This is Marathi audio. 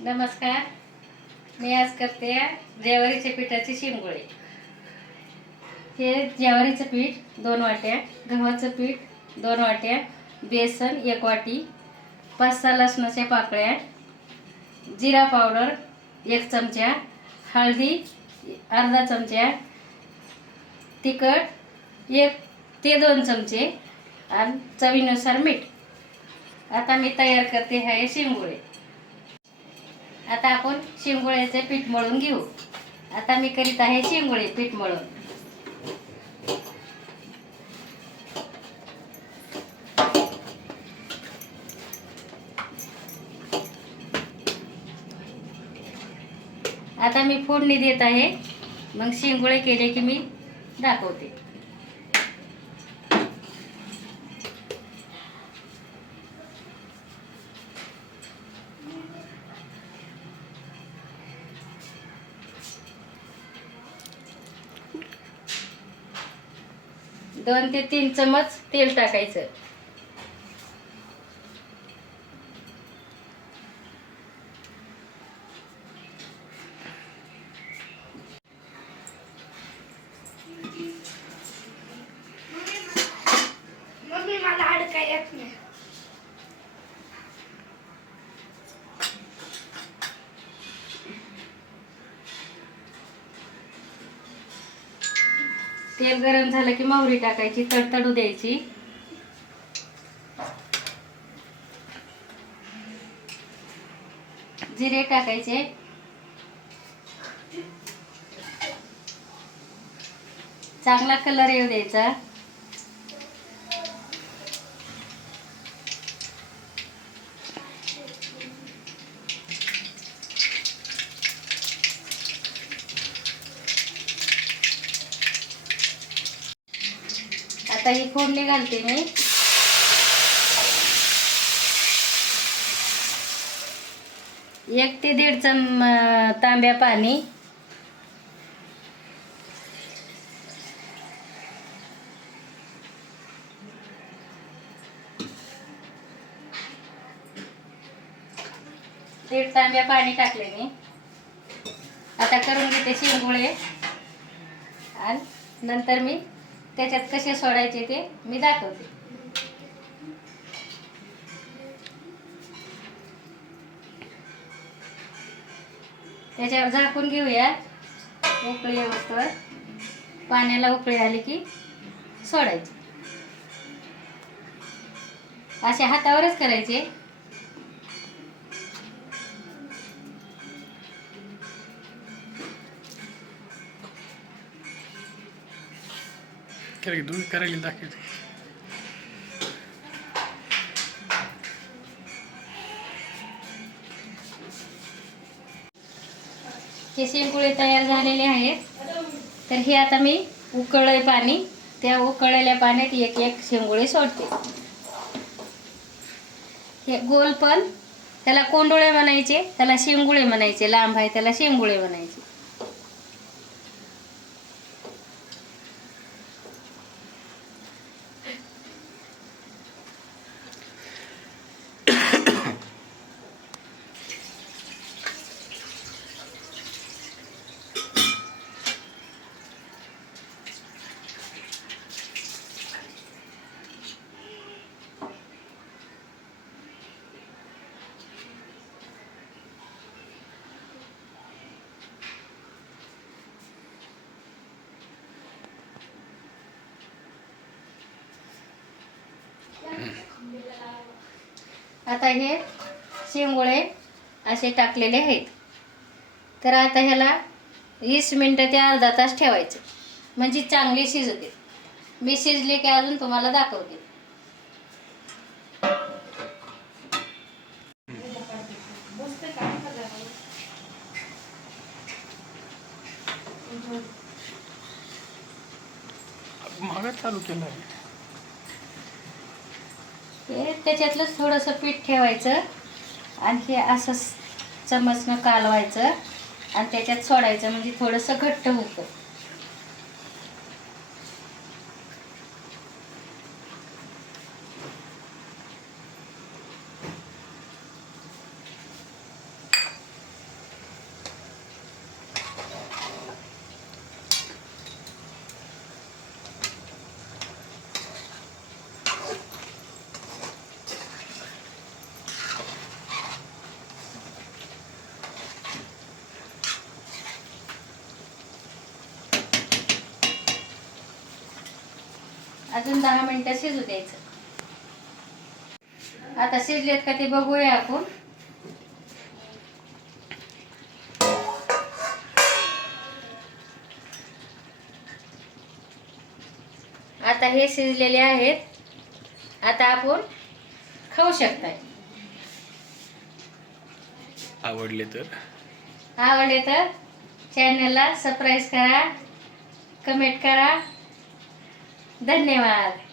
नमस्कार. मी आज करते ज्वारीच्या पिठाचे शिंगोळे हे ज्वारीचं पीठ दोन वाट्या गव्हाचं पीठ दोन वाट्या बेसन एक वाटी पाच सहा लसणाच्या पाकळ्या जिरा पावडर एक चमचा हळदी अर्धा चमचा. तिखट एक ते दोन चमचे. आणि चवीनुसार मीठ. आता मी तयार करते आहे शेंगोळे. आता आपण शेंगोळ्याचे पीठ मळून घेऊ. आता मी करीत आहे शेंगोळे पीठ मळून. आता मी फोडणी देत आहे. मग शेंगोळे केले की मी दाखवते. दोन ते तीन चमच तेल टाकायचं. मला तेल गरम झालं की मोहरी टाकायची तडतडू द्यायची. जिरे टाकायचे. चांगला कलर येऊ द्यायचा. आता ही फोडणी घालते मी. एक ते दीड चम तांब्या पाणी. दीड तांब्या पाणी टाकले मी. आता करून घेते शिंगोळे. आणि नंतर मी त्याच्यात कसे सोडायचे ते मी दाखवते. त्याच्यावर झाकून घेऊया. उकळी येऊस्तवर पाण्याला उकळी आली की सोडायचे. असे हातावरच करायचे. करेल तुम्ही करायला दाखवते हे शेंगुळे तयार झालेले आहेत. तर हे आता मी उकळले पाणी. त्या उकळलेल्या पाण्यात एक एक शेंगुळे सोडते. हे गोल पण त्याला कोंडोळे म्हणायचे त्याला शेंगुळे म्हणायचे लांब आहे त्याला शेंगुळे म्हणायचे. आता हे शेंगोळे असे टाकलेले आहेत. तर आता ह्याला वीस मिनटं ते अर्धा तास ठेवायचे. म्हणजे चांगली शिजते. मी शिजले की अजून तुम्हाला दाखवते. महागात चालू केलं आहे. हे त्याच्यातलंच थोडंसं पीठ ठेवायचं. आणि हे असं चमचनं कालवायचं. आणि त्याच्यात सोडायचं म्हणजे थोडंसं घट्ट होतं. अजून दहा मिनिटं शिजू द्यायचं. आता शिजलेत का ते बघूया आपण. आता हे शिजलेले आहेत. आता आपण खाऊ शकताय. आवडले तर. आवडले तर चॅनलला सबस्क्राईब करा कमेंट करा. धन्यवाद.